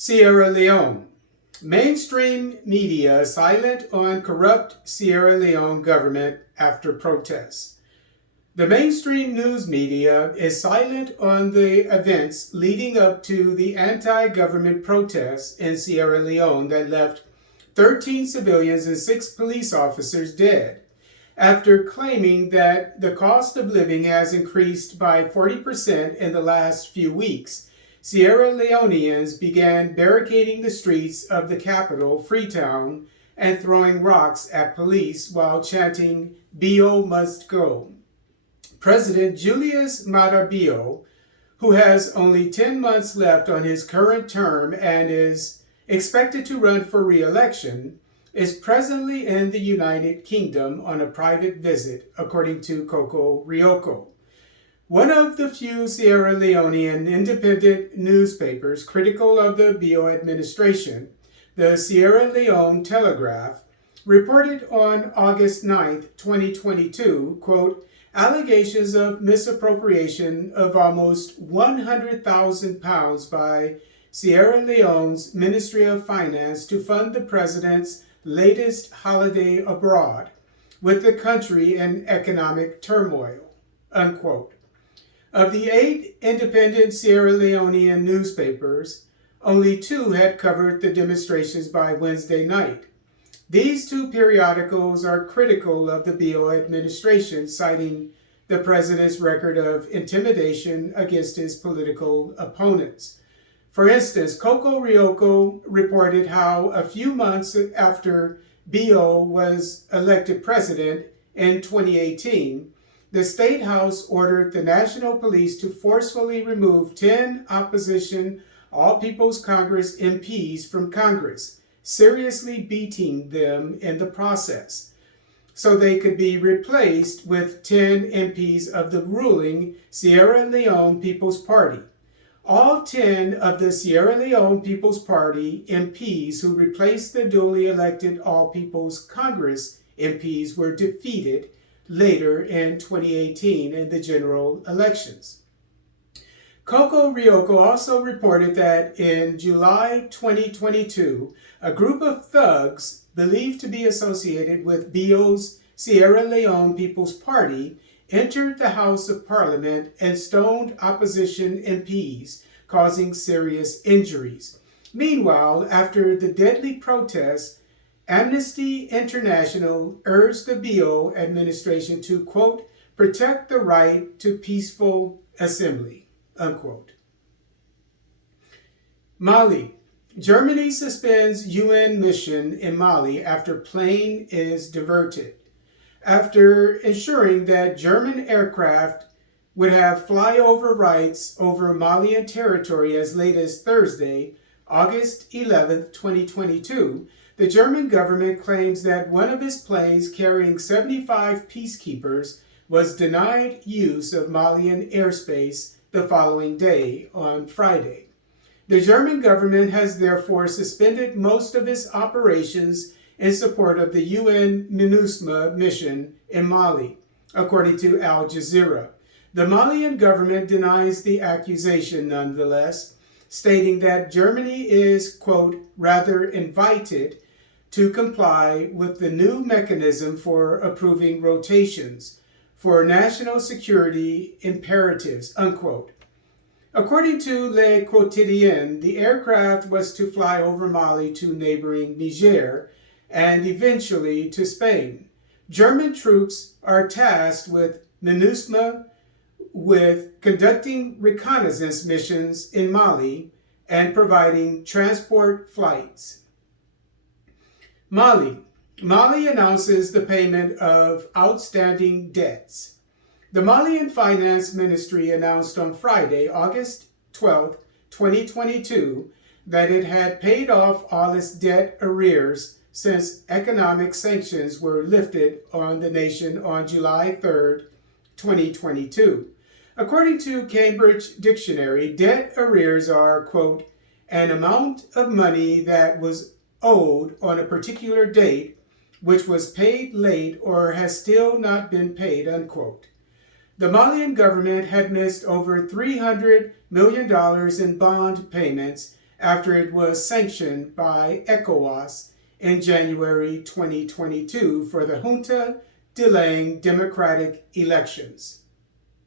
Sierra Leone. Mainstream media silent on corrupt Sierra Leone government after protests. The mainstream news media is silent on the events leading up to the anti-government protests in Sierra Leone that left 13 civilians and 6 police officers dead, after claiming that the cost of living has increased by 40% in the last few weeks. Sierra Leoneans began barricading the streets of the capital, Freetown, and throwing rocks at police while chanting, "Bio must go." President Julius Maada Bio, who has only 10 months left on his current term and is expected to run for re-election, is presently in the United Kingdom on a private visit, according to Coco Rioko. One of the few Sierra Leonean independent newspapers critical of the Bio administration, the Sierra Leone Telegraph, reported on August 9, 2022, quote, allegations of misappropriation of almost £100,000 by Sierra Leone's Ministry of Finance to fund the president's latest holiday abroad, with the country in economic turmoil, unquote. Of the 8 independent Sierra Leonean newspapers, only 2 had covered the demonstrations by Wednesday night. These 2 periodicals are critical of the Bio administration, citing the president's record of intimidation against his political opponents. For instance, Coco Rioko reported how a few months after Bio was elected president in 2018, the State House ordered the National Police to forcefully remove 10 opposition All People's Congress MPs from Congress, seriously beating them in the process, so they could be replaced with 10 MPs of the ruling Sierra Leone People's Party. All 10 of the Sierra Leone People's Party MPs who replaced the duly elected All People's Congress MPs were defeated later in 2018 in the general elections. Coco Rioko also reported that in July 2022, a group of thugs believed to be associated with Bio's Sierra Leone People's Party entered the House of Parliament and stoned opposition MPs, causing serious injuries. Meanwhile, after the deadly protests, Amnesty International urged the Bio administration to, quote, protect the right to peaceful assembly, unquote. Mali. Germany suspends UN mission in Mali after plane is diverted. After ensuring that German aircraft would have flyover rights over Malian territory as late as Thursday, August 11, 2022, the German government claims that one of its planes carrying 75 peacekeepers was denied use of Malian airspace the following day, on Friday. The German government has therefore suspended most of its operations in support of the UN MINUSMA mission in Mali, according to Al Jazeera. The Malian government denies the accusation nonetheless, stating that Germany is, quote, rather invited to comply with the new mechanism for approving rotations for national security imperatives, unquote. According to Le Quotidien, the aircraft was to fly over Mali to neighboring Niger and eventually to Spain. German troops are tasked with MINUSMA with conducting reconnaissance missions in Mali and providing transport flights. Mali. Mali announces the payment of outstanding debts. The Malian Finance Ministry announced on Friday, August 12, 2022, that it had paid off all its debt arrears since economic sanctions were lifted on the nation on July 3, 2022. According to Cambridge Dictionary, debt arrears are, quote, an amount of money that was owed on a particular date, which was paid late or has still not been paid, unquote. The Malian government had missed over $300 million in bond payments after it was sanctioned by ECOWAS in January 2022 for the junta delaying democratic elections.